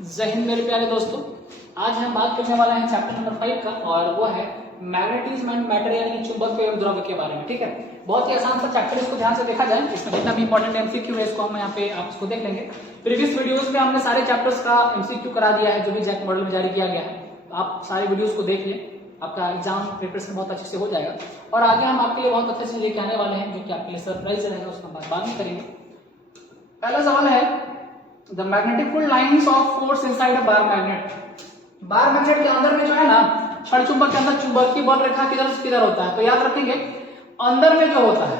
जय हिंद मेरे प्यारे दोस्तों। आज हम बात करने वाले हैं चैप्टर नंबर 5 का, और वो है मैग्नेटिज्म एंड मैटर यानी चुंबकत्व एवं द्रव्य के बारे में। ठीक है, बहुत ही आसान सा चैप्टर, इसको ध्यान से देखा जाए। इसमें जितना भी इंपॉर्टेंट एमसीक्यू है इसको हम यहाँ पे आप इसको देख लेंगे। प्रीवियस वीडियोस में हमने सारे चैप्टर्स का एमसीक्यू करा दिया है जो भी जैक मॉडल में जारी किया गया है। आप सारे वीडियोस को देख लें, आपका एग्जाम प्रिपरेशन बहुत अच्छे से हो जाएगा। और आगे हम आपके लिए बहुत अच्छे से लेके आने वाले हैं जो कि आपके लिए सरप्राइज रहेगा, उसका बाद में करेंगे। पहला सवाल है The magnetic field lines of force inside a bar magnet। Bar magnet के अंदर में जो है ना, क्षण चुंबक के अंदर चुंबकीय बल रेखा किधर से किधर होता है, तो याद रखेंगे अंदर में जो होता है,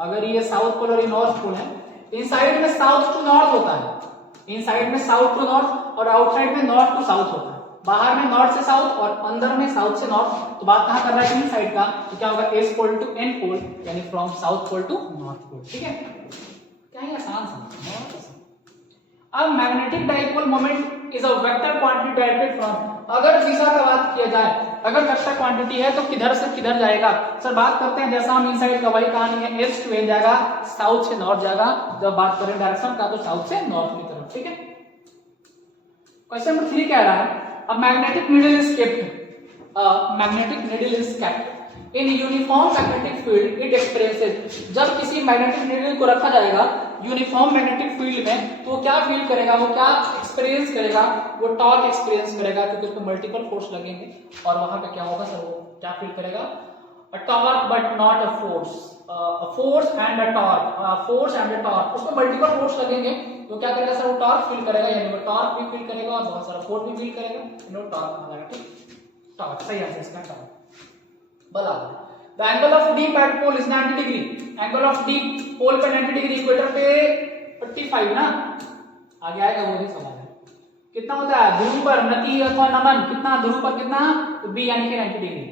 अगर ये साउथ पोल और ये नॉर्थ पोल है, इन साइड में साउथ टू नॉर्थ होता है, इन साइड में साउथ टू नॉर्थ और आउटसाइड में नॉर्थ टू साउथ होता है। बाहर में नॉर्थ से साउथ और अंदर में साउथ से नॉर्थ। तो बात कहां कर रहा है, इन साइड का, तो क्या होगा, S pole to N pole, यानी from south pole to north pole. ठीक है, क्या है, आसान सा। अब magnetic dipole moment is a vector quantity directed from, अगर दिशा का बात किया जाए, अगर वेक्टर क्वांटिटी है तो किधर से किधर जाएगा। सर बात करते हैं जैसा हम इनसाइड का वही कहानी है, ईस्ट टू वेस्ट जाएगा, साउथ से नॉर्थ जाएगा। जब बात करें डायरेक्शन का तो साउथ से नॉर्थ की तरफ। ठीक है, क्वेश्चन नंबर 3 कह रहा है अब magnetic needle is kept, magnetic needle is kept in uniform magnetic field it experiences. जब किसी मैग्नेटिक नीडल को रखा जाएगा यूनिफॉर्म मैग्नेटिक फील्ड में, तो वो क्या फील करेगा, वो क्या एक्सपीरियंस करेगा, वो टॉर्क एक्सपीरियंस करेगा, क्योंकि उसमें मल्टीपल फोर्स लगेंगे। और वहां पे क्या होगा सर, वो क्या फील करेगा, a torque but not a force, force and a torque, force and a torque. उसमें मल्टीपल फोर्स लगेंगे, तो क्या करेगा सर, वो टॉर्क फील करेगा, यानी वो टॉर्क भी फील करेगा और बहुत सारा फोर्स भी फील करेगा, यानी वो टॉर्क आ जाएगा। ठीक, टॉर्क सही आंसर इसका, टॉर्क। बराबर। The angle of D at pole is 90 degree, angle of D पोल पे 90 डिग्री, इक्वेटर पे 45 ना, आगे आएगा वो ही सवाल है। कितना होता है ध्रुव पर नति अथवा नमन, कितना ध्रुव पर कितना, तो B यानी कि 90 degree.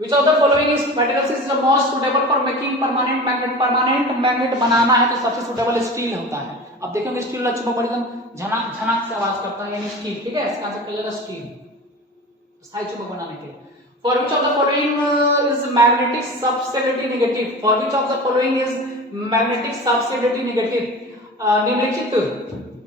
Which of the following is materials is the most suitable for making permanent magnet, permanent magnet बनाना है तो सबसे सुटेबल स्टील होता है। अब देखेंगे स्टील चुंबक बड़ी झनक झनक से आवाज करता है, यानी स्टील। ठीक है, इसका आंसर क्या स्टील, स्थायी चुंबक बनाने के लिए। For which of the following is magnetic substitutivity negative? For which of the following is magnetic substitutivity negative? निम्नलिखित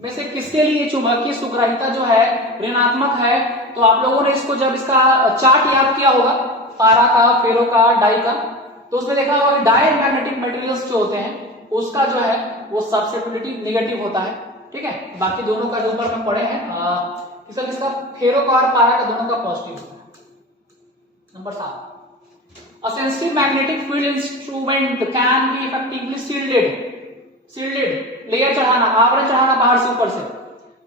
में से किसके लिए चुंबकीय सुग्राहिता जो है ऋणात्मक है? तो आप लोगों ने इसको जब इसका चार्ट याद किया होगा, पारा का, फेरो का, डाई का, तो उसमें देखा होगा डाई मैग्नेटिक मटेरियल्स जो होते हैं उसका जो है वो सबस्टिट्यूटिविटी नेगेटिव होता है। ठीक है, बाकी दोनों का जो ऊपर में पढ़े हैं, किसका फेरो का और पारा का दोनों का पॉजिटिव होता है। Number 7, a sensitive magnetic field instrument can be effectively shielded layer चढ़ाना, आवरण चढ़ाना बाहर से ऊपर से।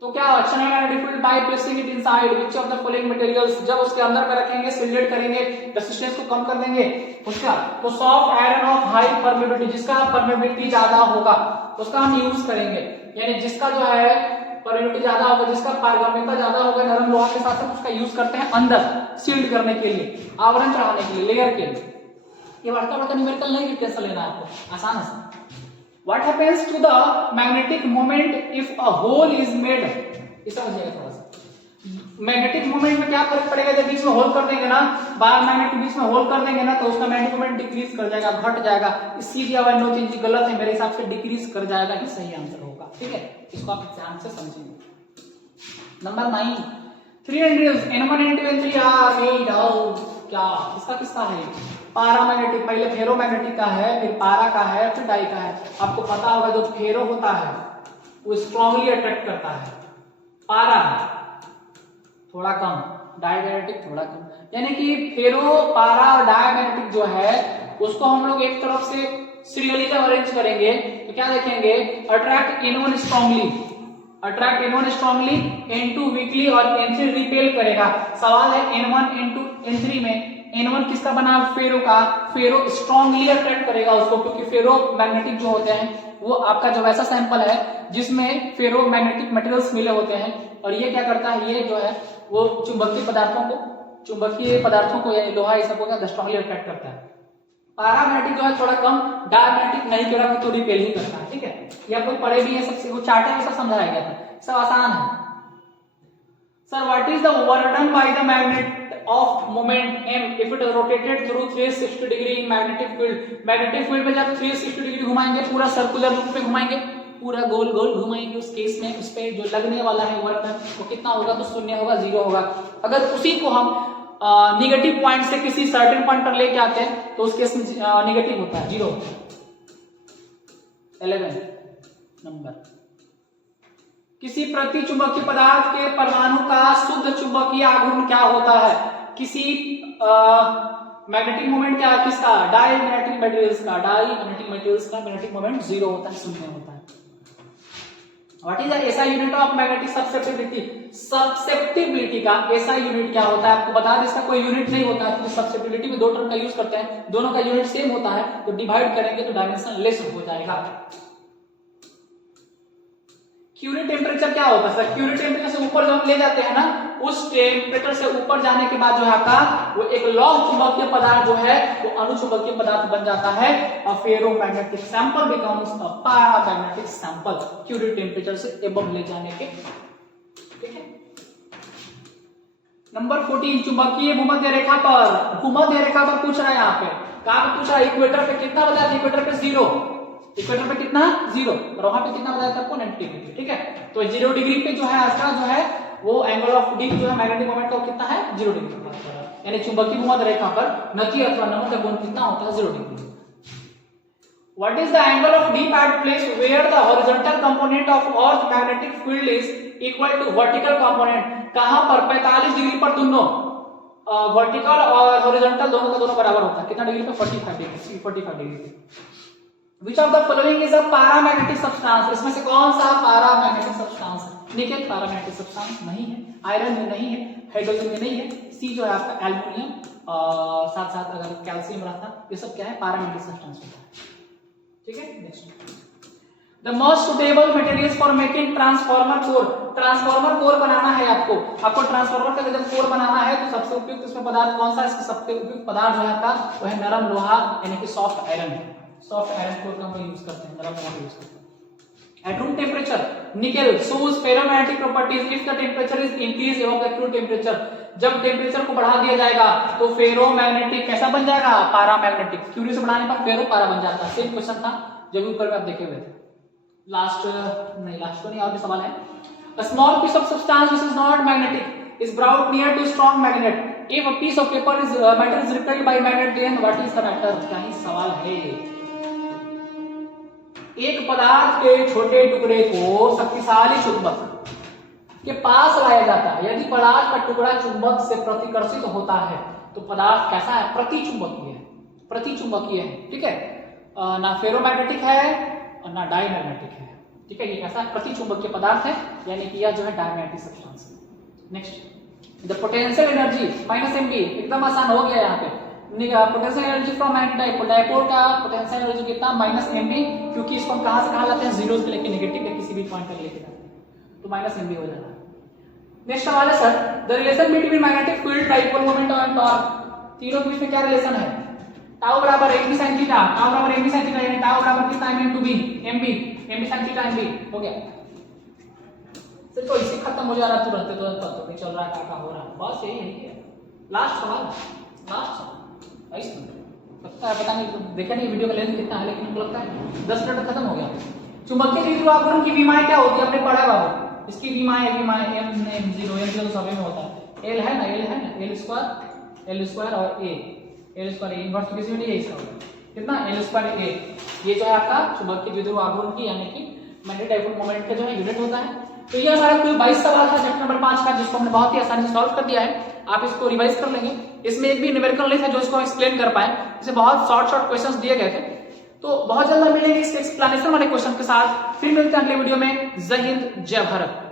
तो क्या external magnetic field by placing it inside which of the following materials, जब उसके अंदर में रखेंगे, शिल्डेड करेंगे, रेजिस्टेंस को कम कर देंगे उसका, तो soft iron of high permeability, जिसका परमेबिलिटी ज्यादा होगा उसका हम यूज करेंगे, यानी जिसका जो है परमेबिलिटी ज्यादा होगा, जिसका पारगम्यता ज्यादा होगा नरम लोहा के साथ उसका यूज करते हैं अंदर सील्ड करने के लिए, आवरण चढ़ाने के लिए, लेयर के लिए। ये बड़का न्यूमेरिकल नहीं, टेंशन लेना आपको, आसान है। What happens to the magnetic moment if a hole is made? इस समझिएगा थोड़ा सा। मैग्नेटिक मोमेंट में क्या फर्क पड़ेगा, जब बीच में होल कर देंगे ना, बार मैग्नेट के बीच में होल कर देंगे ना, तो उसका मैग्नेटिक मोमेंट डिक्रीज कर जाएगा, घट जाएगा। इसी दिया हुआ नो चेंज गलत है, मेरे हिसाब से डिक्रीज कर जाएगा ही सही आंसर होगा। ठीक है, इसको आप ध्यान से समझेंगे। Number 9, 3 handles N1 N2 N3 are made out, क्या इसका किसका है, पारामैग्नेटिक, पहले फेरोमैग्नेटिक का है, फिर पारा का है, फिर डाई का है। आपको पता होगा जो फेरो होता है वो स्ट्रांगली अट्रैक्ट करता है, पारा थोड़ा कम, डाईमैग्नेटिक थोड़ा कम, यानी कि फेरो, पारा और डाईमैग्नेटिक जो है उसको हम लोग एक तरफ से सीरियली जब अरेंज करेंगे तो क्या देखेंगे, attract N1 strongly, attract N1 strongly, N2 weekly और N3 रिपेल करेगा। सवाल है N1 N2 N3 में N1 किसका बना, फेरो का, फेरो स्ट्रांगली अट्रैक्ट करेगा उसको, क्योंकि फेरो मैग्नेटिक जो होते हैं वो आपका जो वैसा सैंपल है जिसमें फेरो मैग्नेटिक मटेरियल्स मिले होते हैं, और ये क्या करता है, ये जो है वो चुंबकीय पदार्थों को यानी लोहा ये सब को स्ट्रांगली अट्रैक्ट करता है। पारामैग्नेटिक जो है थोड़ा कम, डायमैग्नेटिक नहीं करेगा तो रिपेल ही करता है। ठीक है, ये आप लोग पढ़े भी है, सबसे वो चार्ट में सब समझाया गया था, सब आसान है। Sir what is the work done by the magnet of moment m if it is rotated through 360 degree in magnetic field? Magnetic field में जब 360 डिग्री घुमाएंगे, पूरा सर्कुलर रूप में घुमाएंगे, पूरा गोल गोल घुमाएंगे उस केस में, उस पे जो लगने वाला है वर्क वो कितना होगा, तो शून्य होगा, 0 होगा। अगर उसी को हम निगेटिव पॉइंट से किसी सर्टेन पॉइंट पर लेके आते हैं तो उस केस में निगेटिव होता है, 0 होता है। 11 नंबर, किसी प्रति चुंबकीय पदार्थ के परमाणु का शुद्ध चुंबकीय आघूर्ण क्या होता है? किसी मैग्नेटिक मोमेंट क्या किसका, डाई मैग्नेटिक मटेरियल्स का, डाई मैग्नेटिक मटेरियल्स का मैग्नेटिक मोमेंट 0 होता है, शून्य होता है। What is the SI unit of magnetic susceptibility? Susceptibility का एसआई यूनिट क्या होता है? आपको बता दें, इसका कोई यूनिट नहीं होता है, क्योंकि सब्सेप्टिबिलिटी में 2 टर्म का यूज करते हैं, दोनों का यूनिट सेम होता है, तो डिवाइड करेंगे तो डायमेंशन लेस हो जाएगा। क्यूरी टेम्परेचर क्या होता है सर? क्यूरी टेम्परेचर से ऊपर जब हम ले जाते हैं ना, उस टेम्परेचर से ऊपर जाने के बाद जो है आपका वो एक लौह चुंबकीय पदार्थ जो है वो अनुचुंबकीय पदार्थ बन जाता है, और ferromagnetic sample becomes a paramagnetic sample, Curie temperature से एबव ले जाने के। ठीक है। नंबर 14, चुंबकीय भूमध्य रेखा पर, भूमध्य रेखा पर पूछ रहा है यहाँ पे, कहां पे पूछ रहा है? इक्वेटर पे कितना बताया था? इक्वेटर पे 0, इक्वेटर पे कितना 0, और वहां पे कितना बताया था आपको? 90 डिग्री। ठीक है, तो 0 डिग्री पे जो है आपका जो है वो एंगल ऑफ डी जो है मैग्नेटिक मोमेंट का कितना है? 0 डिग्री। यानी चुंबकीय भूमध्य रेखा पर नति अथवा नमन का कोण कितना होता है? 0 degree. What is the angle of D at place where the horizontal component of Earth magnetic field is equal to vertical component? कहां पर 45 डिग्री पर दोनों वर्टिकल और हॉरिजॉन्टल दोनों का दोनों बराबर होता है, कितना डिग्री पे? 45 डिग्री, 45 डिग्री पे। Which of the following is a paramagnetic substance? इसमें से कौन सा paramagnetic substance है? निकेल paramagnetic substance नहीं है, आयरन में नहीं है, हाइड्रोजन में नहीं है, सी जो है आपका एल्युमिनियम, साथ साथ अगर कैल्शियम रहता, ये सब क्या है? paramagnetic substance होता है। ठीक है, next, the most suitable materials for making transformer core. Transformer core बनाना है आपको ट्रांसफार्मर का जब कोर बनाना है तो सबसे उपयुक्त इसमें पदार्थ कौन सा? इसका सबसे उपयुक्त पदार्थ जो है आपका वो है नरम लोहा, यानी कि सॉफ्ट आयरन है। सॉफ्ट आयरन कोर का हम यूज करते हैं, नरम लोहा यूज करते हैं। At room temperature nickel shows ferromagnetic properties if the temperature is increased above the crude temperature। जब टेम्परेचर को बढ़ा दिया जाएगा तो फेरोमैग्नेटिक कैसा बन जाएगा? पैरामैग्नेटिक। क्यूरी से बढ़ाने पर फेरो पारा बन जाता है। सेम क्वेश्चन था जब ऊपर में आप देखे हुए थे। लास्ट तो नहीं, और भी सवाल है। A small piece of substance which is not magnetic is brought near to strong magnet. If a piece of paper is matter is repelled by magnet, then what is the matter? क्या ही सवाल है। एक पदार्थ के छोटे टुकड़े को शक्तिशाली चुंबक के पास लाया जाता है। यदि पदार्थ का टुकड़ा चुंबक से प्रतिकर्षित होता है तो पदार्थ कैसा है? प्रतिचुंबकीय है, प्रतिचुंबकीय है। ठीक है, ना फेरोमैग्नेटिक है और ना डायमैग्नेटिक है। ठीक है, ये कैसा प्रतिचुंबकीय पदार्थ है, यानी कि यह जो है डायमैग्नेटिक सब्सटेंस है। Next, the potential energy -mb, एकदम आसान हो गया यहाँ पे। Potential energy from dipole, dipole का पोटेंशियल एनर्जी कितना? -mb, क्योंकि इसको हम कहां से कहां लाते हैं? जीरो से लेके नेगेटिव या किसी भी पॉइंट तक लेके जाते हैं, तो -mb हो जाता है। नेक्स्ट सवाल है sir, the relation between magnetic field, dipole moment and torque, तीनों के बीच में क्या रिलेशन है? टाउ बराबर mb sin थीटा, टाउ बराबर mb sin थीटा, यानी टाउ बराबर कितना? mb sin थीटा mb हो गया। सिर्फ तो इसी खत्म हो जा रहा है तुरंत, पता नहीं चल रहा है क्या हो रहा है, बस यही है। लास्ट सवाल, लास्ट सवाल 22 मिनट लगता है, पता नहीं देखा नहीं वीडियो का लेंथ कितना है, लेकिन मुझे लगता है 10 मिनट खत्म हो गया। चुंबकीय द्विध्रुव आघूर्ण की विमाएं क्या होती है? आपने पढ़ा बाबू, इसकी विमाएं m0 सभी में होता है। l है ना, l स्क्वायर और a, l स्क्वायर इनवर्स तो किसी में नहीं है इसका, कितना? l स्क्वायर a, ये जो है आपका चुंबकीय द्विध्रुव आघूर्ण की यानी कि मैग्नेटिक डायपोल मोमेंट का जो है यूनिट होता है। तो ये हमारा कुल 22 सवाल था चैप्टर नंबर 5 का, जिसको हमने बहुत ही आसानी से सॉल्व कर दिया है। आप इसको रिवाइज कर लेंगे। इसमें एक भी न्यूमेरिकल नहीं था जो इसको एक्सप्लेन कर पाए, इसे बहुत शॉर्ट क्वेश्चंस दिए गए थे। तो बहुत जल्द मिलेंगे इस एक्सप्लेनेशन वाले क्वेश्चन के साथ। फिर मिलते हैं अगले वीडियो में। जय हिंद, जय भारत।